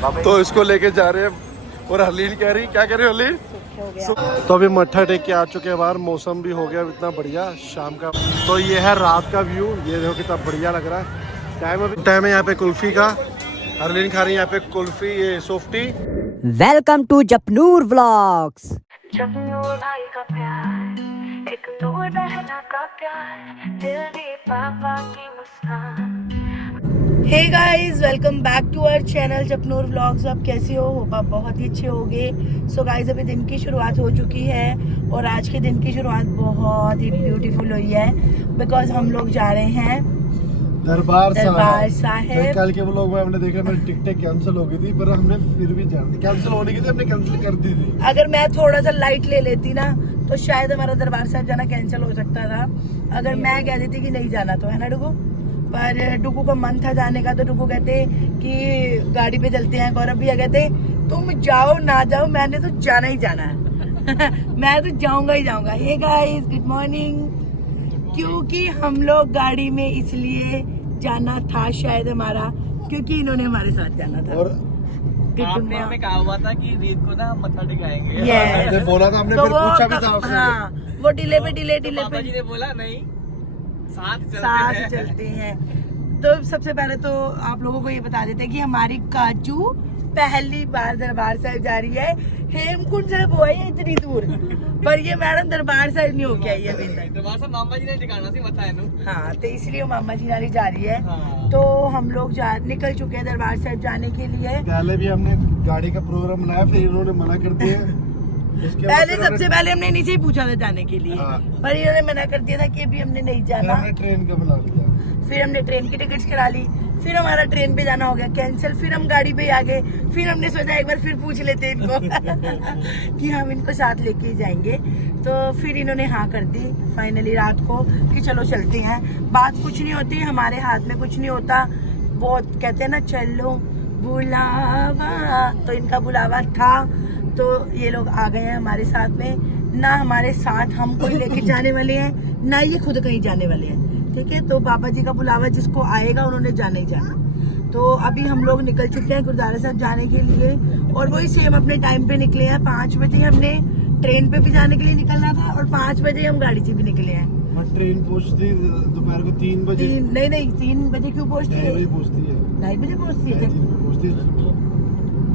तो इसको लेके जा रहे हैं। और हरलीन कह रही, क्या कह रही हरलीन? तो अभी मत्था टेक के आ चुके हैं बाहर, मौसम भी हो गया इतना बढ़िया शाम का। तो ये है रात का व्यू, ये देखो कितना बढ़िया लग रहा है। टाइम है यहाँ पे कुल्फी का, हरलीन खा रही है यहाँ पे कुल्फी, ये softy. Welcome to Japnoor vlogs. Japnoor भाई का प्यार, एक दूर बहना का प्यार, दिल दी पापा की मुस्कान। Hey guys, welcome back to our channel Japnoor vlogs. आप कैसे हो? होप आप बहुत ही अच्छे होंगे। सो गाइस, अभी दिन की शुरुआत हो चुकी है और आज के दिन की शुरुआत बहुत ही ब्यूटीफुल हुई है बिकॉज हम लोग जा रहे हैं दरबार साहिब। कल के व्लॉग में हमने देखा मेरी टिकटें कैंसिल हो गई थी, पर हमने फिर भी जाना, कैंसिल होने की थी हमने कैंसिल कर दी थी। अगर मैं थोड़ा सा लाइट ले लेती ना तो शायद हमारा दरबार साहिब जाना कैंसिल हो सकता था, अगर मैं कह देती कि नहीं जाना तो, है ना डुगू? पर डुगू का मन था जाने का, तो डुगू कहते कि गाड़ी पे चलते हैं। गौरव भैया कहते तुम जाओ ना जाओ, मैंने तो जाना ही जाना है। मैं तो जाऊंगा ही जाऊंगा। Hey guys, good morning. क्योंकि हम लोग गाड़ी में इसलिए जाना था शायद हमारा, क्योंकि इन्होंने हमारे साथ जाना था। और आपने हमें कहा हुआ था कि रीत को ना मत्था टेकाएंगे। हमने बोला था, हमने तो फिर पूछा भी था आपसे। हाँ, वो डिले पे पापा जी ने बोला नहीं, साथ चलते हैं। तो सबसे पहले तो आप लोगों को ये बता देते हैं कि हमारी काजू पहली बार दरबार साहिब जा रही है। हेमकुंड साहिब हुआ है इतनी दूर, पर ये मैडम दरबार साहिब नहीं होके आई अभी तक। दरबार साहिब मामा जी ने टिकाना सी मत्था इनू। हाँ, तो इसलिए मामा जी नारी जा रही है। हाँ। तो हम लोग निकल चुके हैं दरबार साहिब जाने के लिए। पहले भी हमने गाड़ी का प्रोग्राम बनाया, फिर इन्होंने मना कर दिया। सबसे पहले हमने नीचे ही पूछा था जाने के लिए, हाँ। पर इन्होंने मना कर दिया था कि अभी हमने नहीं जाना। हमने ट्रेन का बुला लिया, फिर हमने ट्रेन की टिकट्स करा ली, फिर हमारा ट्रेन पे जाना हो गया कैंसिल, फिर हम गाड़ी पे आ गए। फिर हमने सोचा एक बार फिर पूछ लेते हैं इनको कि हम इनको साथ लेके ही जाएंगे। तो फिर इन्होंने हाँ कर दी फाइनली रात को कि चलो चलते हैं। बात कुछ नहीं होती, हमारे हाथ में कुछ नहीं होता। वो कहते हैं ना, चलो बुलावा, तो इनका बुलावा था। तो ये लोग आ गए हैं हमारे साथ में। ना हमारे साथ हम कोई लेके जाने वाले हैं, ना ये खुद कहीं जाने वाले हैं। ठीक है, तो बाबा जी का बुलावा जिसको आएगा उन्होंने जाना ही जाना। तो अभी हम लोग निकल चुके हैं गुरुद्वारा साहब जाने के लिए, और वही सेम अपने टाइम पे निकले हैं। 5 बजे हमने ट्रेन पे भी जाने के लिए निकलना था और 5 बजे हम गाड़ी से भी निकले हैं। ट्रेन पहुंचती दोपहर को 3 बजे। नहीं 3 बजे क्यों पहुंचती है? 2 पहुंचती है, 2:30 बजे पहुंचती है। 3 बजे पहुंचती है।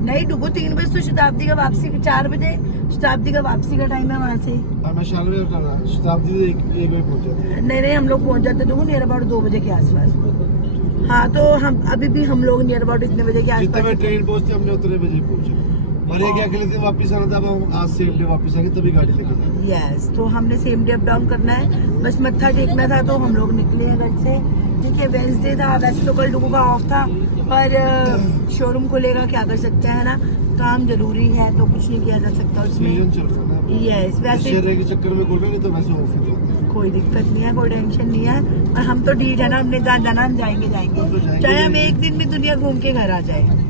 नहीं डुगो, 3 बजे तो शताब्दी का वापसी, 4 बजे शताब्दी का वापसी का टाइम है वहाँ से। मैं शानवे उतरा, शताब्दी 1 बजे पहुंच जाती है। नहीं हम लोग पहुँच जाते डुगो नियर अबाउट 2 बजे के आसपास। हाँ, तो हम अभी भी हम लोग नियर अबाउट इतने बजे के जितने आसपास में ट्रेन पहुंचती हमने उतने बजे पहुंचे। और ये क्या, अगले दिन वापस आना था, अब हम आज सेम डे वापस आएंगे, तभी गाड़ी लेके जाएंगे। यस, तो हमने सेम डे अप डाउन करना है, बस मत्था टेकना था। तो हम लोग निकले हैं घर से। ठीक है, वेंसडे था, वैसे तो कल डुगू का ऑफ था, पर शोरूम खुलेगा, क्या कर सकते हैं ना, काम जरूरी है तो कुछ नहीं किया जा सकता उसमें। यस, वैसे के चक्कर में खुल नहीं तो वैसे ऑफिस जाते हैं। कोई दिक्कत नहीं है, कोई टेंशन नहीं है। और हम तो डीट है ना, हमने जहाँ जाना हम जाएंगे चाहे हम एक दिन में दुनिया घूम के घर आ जाए।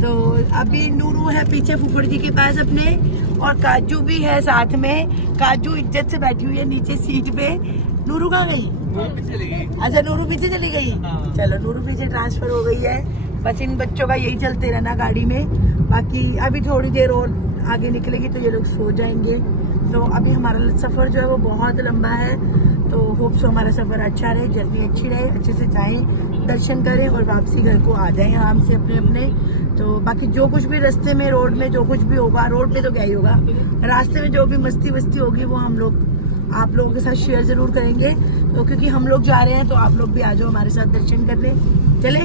तो अभी नूरू है पीछे फुफड़ जी के पास अपने, और काजू भी है साथ में। काजू इज्जत से बैठी हुई है नीचे सीट पे। नूरू कहाँ गई? अच्छा, नूरू पीछे चली गई। चलो, नूरू पीछे ट्रांसफर हो गई है। बस इन बच्चों का यही चलते रहना गाड़ी में। बाकी अभी थोड़ी देर और आगे निकलेगी तो ये लोग सो जाएंगे। तो अभी हमारा सफ़र जो है वो बहुत लंबा है, तो होप सो हमारा सफ़र अच्छा रहे, जर्नी अच्छी रहे, अच्छे से जाएं, दर्शन करें और वापसी घर को आ जाएं आराम से अपने अपने। तो बाकी जो कुछ भी रास्ते में, रोड में जो कुछ भी होगा, रोड पे तो क्या ही होगा, रास्ते में जो भी मस्ती वस्ती होगी वो हम लोग आप लोगों के साथ शेयर जरूर करेंगे। तो क्योंकि हम लोग जा रहे हैं तो आप लोग भी आ जाओ हमारे साथ दर्शन करने। चले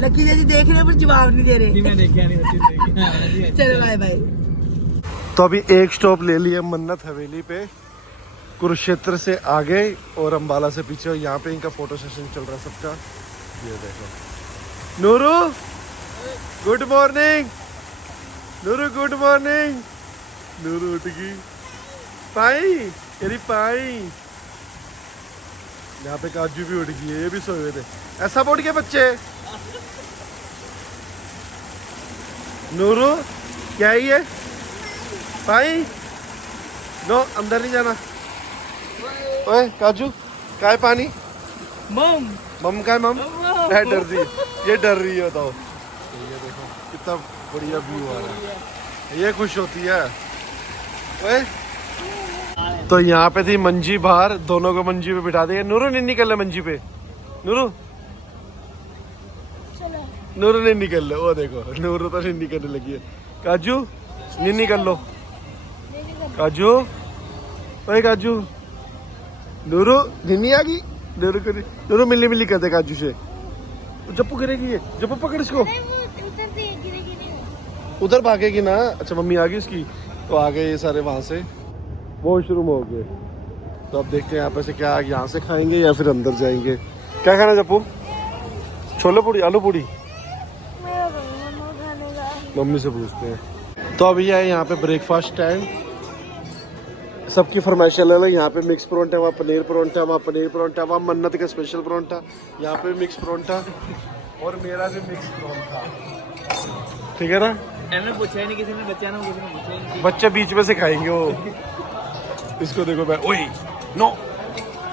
लकी जी देख रहे हैं पर जवाब नहीं दे रहे। चलो बाय बाय। तो अभी एक स्टॉप ले लिया मन्नत हवेली पे, कुरुक्षेत्र से आगे और अम्बाला से पीछे। यहाँ पे इनका फोटो सेशन चल रहा है सबका, ये देखो। Nuru good morning, Nuru good morning. Nuru उठ गई, पाई तेरी पाई। यहाँ पे काजू भी उठ गई है, ये भी सोए हुए थे। ऐसा उठ गए बच्चे। नूरू क्या ही है भाई? नो, अंदर नहीं जाना। ओए काजू, क्या है पानी? मम मम का है? मम डर रही है, ये डर रही है, बताओ। तो ये देखो कितना बढ़िया व्यू आ रहा है, ये खुश होती है। ओए तो यहाँ पे थी मंजी बाहर, दोनों को मंजी पे बिठा दिया। नूरू नहीं निकल ले मंजी पे, नूरू नूरू नहीं निकल ले। वो देखो नूरू तो नहीं निकलने लगी है। काजू नहीं निकल लो, काजू ओए काजू। नूरू नहीं आ गई, नूरू को नूरू मिली मिली करते काजू से। जप्पू गिरेगी, ये जप्पू पकड़ इसको, उधर भागेगी ना। अच्छा मम्मी आ गई उसकी, तो आ गए ये सारे वहां से वॉशरूम हो गए। तो अब देखते हैं यहाँ पे से क्या यहाँ से खाएंगे या फिर अंदर जाएंगे। क्या खाना जप्पू? छोले पूड़ी, आलू पूड़ी? मम्मी से पूछते हैं। तो अभी है यहाँ पे ब्रेकफास्ट स्टैंड, सबकी फरमाइश अलग है। यहाँ पे मिक्स परोंठा, वहाँ पनीर परोंठा, वहाँ पनीर परोंठा, वहाँ मन्नत का स्पेशल परोंठा, यहाँ पे मिक्स परोंठा और मेरा भी मिक्स परोंठा। ठीक है ना? मैंने पूछा ही नहीं किसी ने, बच्चा ना किसी ने पूछा ही नहीं। बच्चे बीच में से खाएंगे वो। इसको देखो भाई, ओए नो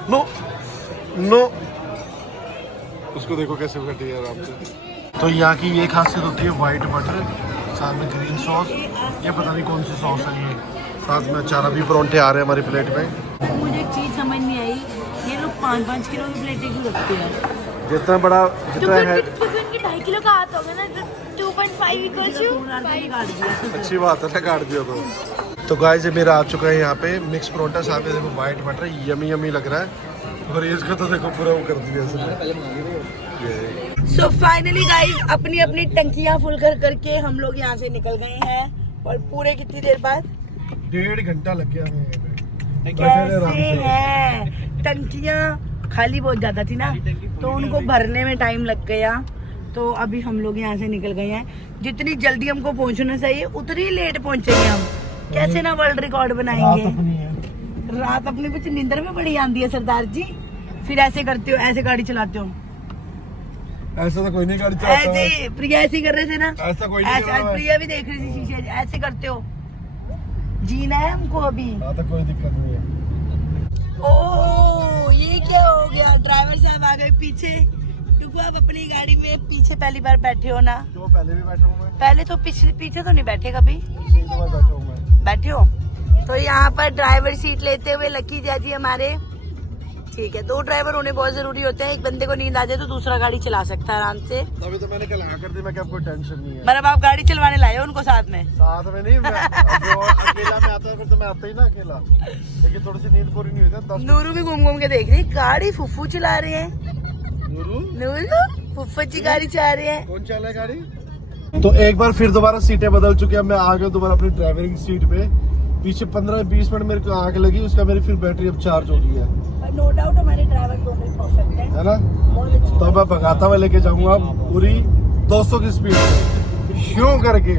नो नो, उसको देखो कैसे बैठी है आराम से। तो यहाँ की ये खासियत होती है व्हाइट बटर, साथ में ग्रीन सॉस, ये पता नहीं कौन सी सॉस है ये, साथ में अचार। अभी परोंठे आ रहे हैं हमारी प्लेट में। मुझे एक चीज समझ नहीं आई, ये लोग 5-5 किलो की प्लेटें क्यों रखते हैं? जितना बड़ा जितना है, 2.5 किलो का आता होगा ना, 2.5 इक्वल्स टू। अच्छी बात है ना, काट दिया तो गाइस ये मेरा आ चुका है यहाँ पे मिक्स परोंठा, साथ में देखो व्हाइट बटर, यमी यमी लग रहा है। और इसका तो देखो पूरा वो कर दिया इसने। सो फाइनली गाइस अपनी अपनी टंकियां फुल कर करके हम लोग यहाँ से निकल गए हैं। और पूरे कितनी देर बाद? 1.5 घंटा लग गया हमें। कैसे है, टंकियां खाली बहुत ज्यादा थी ना, तो उनको भरने में टाइम लग गया। तो अभी हम लोग यहाँ से निकल गए हैं। जितनी जल्दी हमको पहुँचना चाहिए उतनी ही लेट पहुँचेंगे हम। कैसे ना वर्ल्ड रिकॉर्ड बनाएंगे। रात अपनी कुछ नींदर में बड़ी आंदी है सरदार जी, फिर ऐसे करते हो, ऐसे गाड़ी चलाते हो। ऐसा तो कोई नहीं गाड़ी चलाता है। ऐसे प्रिया ऐसे ही कर रहे थे ना, ऐसा कोई नहीं कर रहा है। प्रिया भी देख रही थी शीशे, ऐसे करते हो। जीना है हमको अभी। तो कोई दिक्कत नहीं है। ओ ये क्या हो गया, ड्राइवर साहब आ गए पीछे। टुकू आप अपनी गाड़ी में पीछे पहली बार बैठे हो ना? तो पहले भी बैठा हूँ मैं। पहले तो पीछे तो नहीं बैठे कभी? एक बार बैठा हूँ मैं। बैठे हो? तो यहाँ पर ड्राइवर सीट लेते हुए लकी जी हमारे। ठीक है, 2 ड्राइवर होने बहुत जरूरी होते हैं। एक बंदे को नींद आ जाए तो दूसरा गाड़ी चला सकता है आराम से। अभी तो मैंने कल हाँ कर दी, मैं क्या कोई टेंशन नहीं है। मतलब आप गाड़ी चलवाने लाए हो उनको साथ में? साथ में नहीं, मैं अकेला में आता है, फिर तो मैं आता ही ना अकेला। लेकिन थोड़ी सी नींद पूरी नहीं हुई। नूरू भी घूम घूम के देख रही, गाड़ी फुफ्फू चला रहे हैं। नूरू फुफ्फू जी गाड़ी चला रहे हैं। कौन चला है गाड़ी? तो एक बार फिर दोबारा सीटें बदल चुके हैं। मैं आ गया दोबारा अपनी ड्राइविंग सीट पे। पीछे 15-20 मिनट मेरे को आग लगी, उसका मेरी फिर बैटरी अब चार्ज हो गई है। नो डाउट हमारे ड्राइवर दोनों परफेक्ट है ना? तो मैं भगाता हुआ लेके जाऊंगा पूरी 200 की स्पीड में शो करके।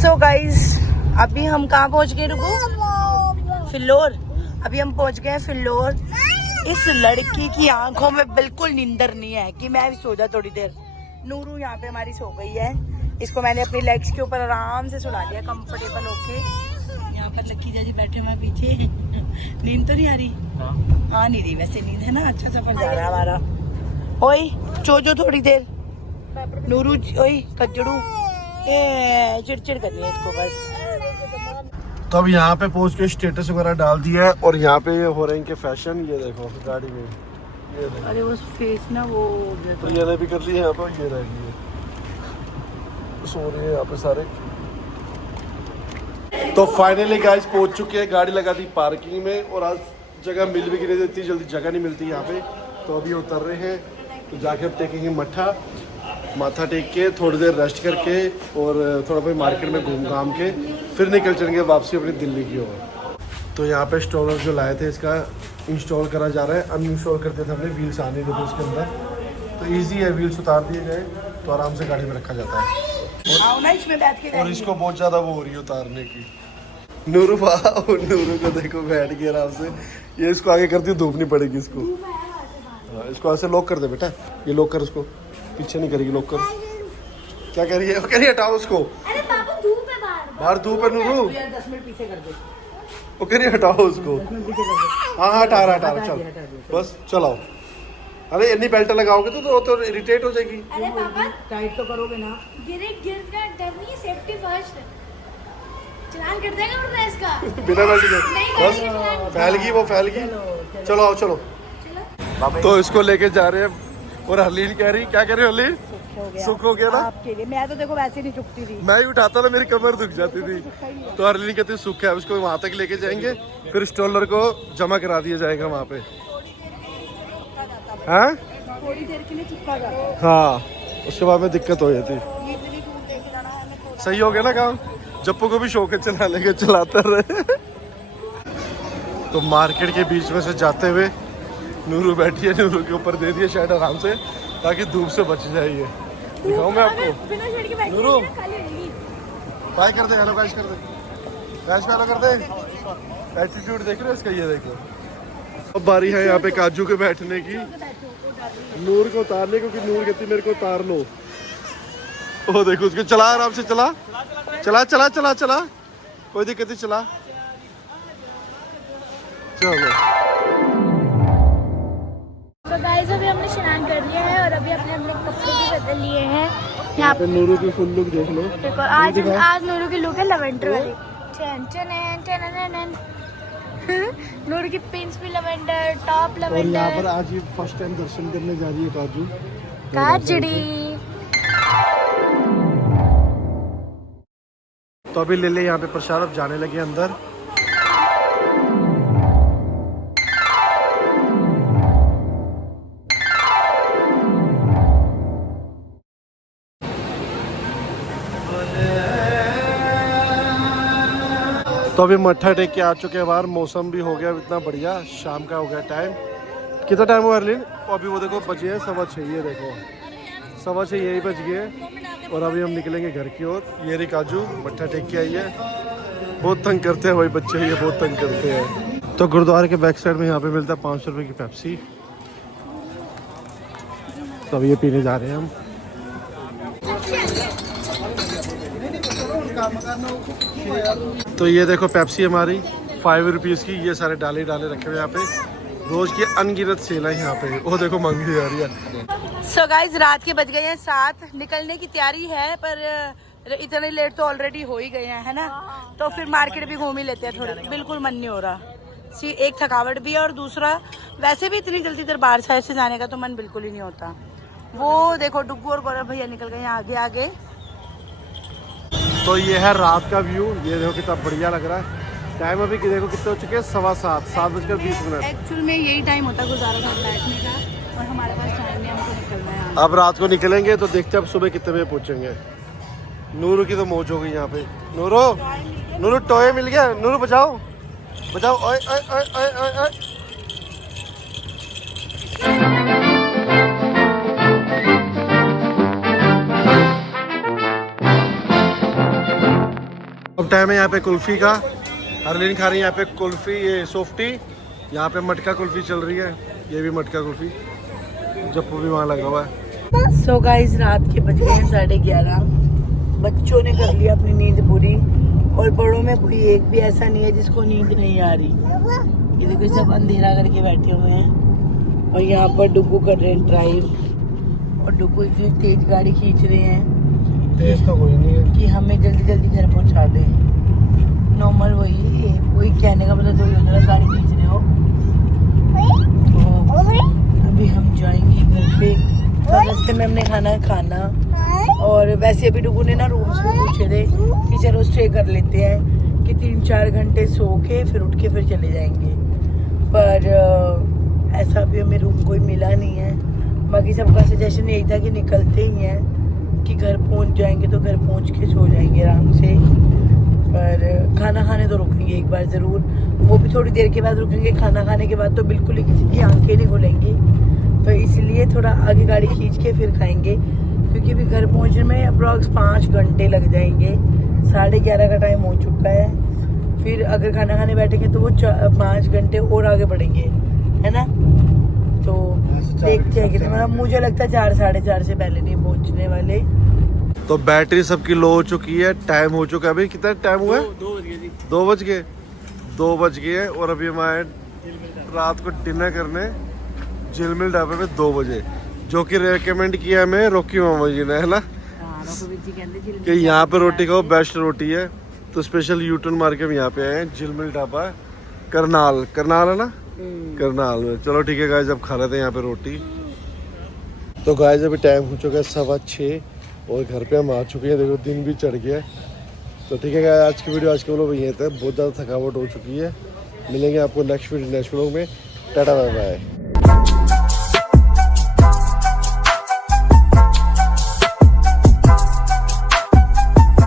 सो गाइस अभी हम कहाँ पहुँच गए? रुको, फिल्लोर। अभी हम पहुँच गए हैं फिल्लोर। इस लड़की की आंखों में बिल्कुल नींदर नहीं है कि मैं भी सो जा थोड़ी देर। नूरू यहाँ पे हमारी सो गई है, इसको मैंने अपनी लेग्स के ऊपर आराम से सुला दिया कंफर्टेबल होके। यहाँ पर लक्की जी बैठे हुए पीछे। नींद तो नहीं आ रही? हाँ नहीं रही वैसे नींद है ना, अच्छा सफर जा रहा है हमारा। ओए चोजो थोड़ी देर। नूरू ओए कचड़ू, चिड़चिड़ कर रही है इसको बस। तो अब यहाँ पे पहुंच के स्टेटस वगैरह डाल दिया है और यहाँ पे हो रहे हैं इनके फैशन। ये देखो गाड़ी में, ये देखो। अरे वो फेस ना वो हो गया तो ये भी कर ली यहाँ पे, ये रह गई है, सो रहे हैं यहाँ पे सारे। तो फाइनली गाइस पहुंच चुके हैं, गाड़ी लगा दी पार्किंग में और आज जगह मिल भी नहीं देती, जल्दी जगह नहीं मिलती यहाँ पे। तो अभी उतर रहे हैं, तो जाके अब टेकेंगे मट्ठा, माथा टेक के थोड़ी देर रेस्ट करके और थोड़ा बहुत मार्केट में घूम घाम के फिर निकल चलेंगे वापसी अपनी दिल्ली की ओर। तो यहाँ पे स्टॉलर जो लाए थे इसका इंस्टॉल करा जा रहा है। अनइंस्टॉल करते थे हमने, व्हील्स आने देते उसके अंदर, तो ईजी है, व्हील्स उतार दिए गए तो आराम से गाड़ी में रखा जाता है। और इसको बहुत ज़्यादा वो हो रही है उतारने की। नूरू नूरू को देखो बैठ के आराम से, ये इसको आगे करती हूँ, धूप नहीं पड़ेगी इसको। इसको ऐसे लॉक कर दे बेटा, ये लॉक कर, उसको पीछे नहीं करेगी, लॉक कर। क्या कह रही है? वो कह रही है हटाओ उसको। अरे पापा धूप है बाहर धूप है नूरू। 10 मिनट पीछे कर दे। वो कह रही है हटाओ उसको। हाँ हटा रहा चल बस चलाओ। अरे इतनी बेल्ट लगाओगे तो इरिटेट हो जाएगी। अरे पापा टाइट तो करोगे ना। गिर का डर नहीं, सेफ्टी फर्स्ट। चलान कर देगा वरना इसका। बिना बेल्ट के नहीं बस करेंगे चलान। फैल गई, वो फैल गई। चलो आओ चलो। चलो तो इसको लेके जा रहे हैं और हरलीन कह रही, क्या कह रही हरलीन? सुख हो गया ना? आपके लिए मैं तो देखो वैसे नहीं झुकती थी। मैं ही उठाता था, मेरी कमर दुख जाती थी। तो हरलीन कहती सुख है, उसको वहां तक लेके जाएंगे, फिर स्टॉलर को जमा करा दिया जाएगा वहां पे। हाँ थोड़ी देर के लिए चुपका कर। हाँ, उसके बाद में दिक्कत हो जाती। सही हो गया ना काम? जप्पू को भी शौक है चलाने के, चलाता रहे। तो मार्केट के बीच में से जाते हुए नूरू बैठी है, नूरू के ऊपर दे दिए शर्ट आराम से, ताकि धूप से बच जाइए। दिखाऊं मैं आपको? बिना शर्ट के बैठी नूरू है ना, खाली रहेगी। बाय कर दे, हेलो गाइस कर दे, गाइस हेलो कर दे। एटीट्यूड देख रहे हो इसका, ये देखो। अब बारी है यहाँ पे काजू के बैठने की, नूर को उतारने, क्योंकि नूर कहती मेरे को उतार लो। वो देखो उसको, चला आराम से, चला चला चला चला चला, कोई दिक्कत नहीं, चला चलो। तो गाइस अभी हमने स्नान कर लिया है और अभी अपने अपने कपड़े भी बदल लिए हैं। यहाँ पे नूरू की फुल लुक देख लो। देखो आज नूरू की लुक है लवेंडर वाली। टन टन टन टन टन। नूरू की पिंस भी लवेंडर, टॉप और यहाँ पर लवेंडर, आज ये फर्स्ट टाइम दर्शन करने जा रही है काजू। काजड़ी। तो अभी ले ले यहाँ पे प्रसाद, अब जाने लगे अंदर। तो अभी मत्था टेक के आ चुके हैं बाहर, मौसम भी हो गया इतना बढ़िया, शाम का हो गया टाइम। कितना टाइम हुआ अर्लिन? अभी वो देखो बजे हैं 6:15, ये देखो 6:15 यही बज गए। और अभी हम निकलेंगे घर की ओर। ये रही काजू मत्था टेक के आई है, बहुत तंग करते हैं भाई बच्चे, ये बहुत तंग करते हैं। तो गुरुद्वारे के बैक साइड में यहाँ पे मिलता है 500 रुपये की पेप्सी। तो अभी ये पीने जा रहे हैं हम। तो ये देखो पेप्सी हमारी 5 रुपीज़ की, ये सारे डाले रखे हुए यहाँ पे, रोज की अनगिनत सेल है यहाँ पे। वो देखो मांगी जा रही है। सो गाइस रात के बज गए हैं 7, निकलने की तैयारी है, पर इतने लेट तो ऑलरेडी हो ही गए हैं, है ना। तो फिर मार्केट भी घूम ही लेते हैं थोड़ी, बिल्कुल मन नहीं हो रहा। एक थकावट भी है और दूसरा वैसे भी इतनी जल्दी दरबार साहिब से जाने का तो मन बिल्कुल ही नहीं होता। वो देखो डुग्गू और गौरव भैया निकल गए हैं आगे आगे। तो ये है रात का व्यू, ये देखो कितना बढ़िया लग रहा है। टाइम अभी देखो कितने हो चुके हैं, 7:15, 7:20। एक्चुअल में यही टाइम होता है गुरुद्वारा साहब बैठने का, और हमारे पास टाइम नहीं, हमको निकलना है। अब रात को निकलेंगे तो देखते हैं अब सुबह कितने बजे पहुंचेंगे। नूरू की तो मौज हो गई यहाँ पे। नूरू टॉय मिल गया, नूरू बजाओ बजाओ, ओए ओए ओए ओए ओए ओए। अब टाइम है यहाँ पे कुल्फी का, हरलीन खा रही है यहाँ पे कुल्फी, ये सॉफ्टी। यहाँ पे मटका कुल्फी चल रही है, ये भी मटका कुल्फी, जप्पू भी वहाँ लगा हुआ है। सो गाइस रात के बज गए हैं 11:30। बच्चों ने कर लिया अपनी नींद पूरी, और बड़ों में कोई एक भी ऐसा नहीं है जिसको नींद नहीं आ रही। ये देखो सब अंधेरा करके बैठे हुए हैं, और यहाँ पर डुग्गू कर रहे हैं ड्राइव, और डुग्गू इतनी तेज गाड़ी खींच रहे हैं तेज तो कोई नहीं है कि हमें जल्दी जल्दी घर पहुँचा दे। नॉर्मल वही कहने का मतलब, तो होता है गाड़ी खींच रहे हो। तो अभी हम जाएंगे घर पे, तो रास्ते में हमने खाना, और वैसे अभी डुगू ने ना रूम्स में पूछे थे कि चलो स्टे कर लेते हैं, कि 3-4 घंटे सो के फिर उठ के फिर चले जाएंगे। पर ऐसा अभी हमें रूम कोई मिला नहीं है। बाकी सबका सजेशन यही था कि निकलते ही हैं, कि घर पहुंच जाएंगे तो घर पहुंच के सो जाएंगे आराम से। पर खाना खाने तो रुकेंगे एक बार ज़रूर, वो भी थोड़ी देर के बाद रुकेंगे। खाना खाने के बाद तो बिल्कुल ही किसी की आंखें नहीं खुलेंगी, तो इसलिए थोड़ा आगे गाड़ी खींच के फिर खाएंगे, क्योंकि अभी घर पहुंचने में अप्रॉक्स 5 घंटे लग जाएंगे। 11:30 का टाइम हो चुका है। फिर अगर खाना खाने बैठेंगे तो वो 5 घंटे और आगे बढ़ेंगे, है ना। तो देखते हैं कितना, मुझे लगता है 4, 4:30 से पहले नहीं पहुंचने वाले। तो बैटरी सबकी लो हो चुकी है, टाइम हो चुका है। अभी कितना टाइम हुआ है? 2 बज गए। 2 बज गए और अभी हम आए रात को डिनर करने झिलमिल ढाबे पे 2 बजे, जो कि रेकमेंड किया हमें रॉकी मामा जी ने, है ना, कि यहाँ पे रोटी खाओ, बेस्ट रोटी है। तो स्पेशल यूटर्न मार के हम यहाँ पे आए हैं, झिलमिल ढाबा करनाल, करनाल है ना, करनाल में। चलो ठीक है गाइस, अब खा लेते हैं यहाँ पे रोटी। तो गाइस अभी टाइम हो चुका है 6:15 और घर पे हम आ चुके हैं। देखो दिन भी चढ़ गया है। तो ठीक है गाइस, आज की वीडियो आज के व्लॉग यहीं तक। बहुत ज़्यादा थकावट हो चुकी है। मिलेंगे आपको नेक्स्ट व्लॉग में। Tata bye bye.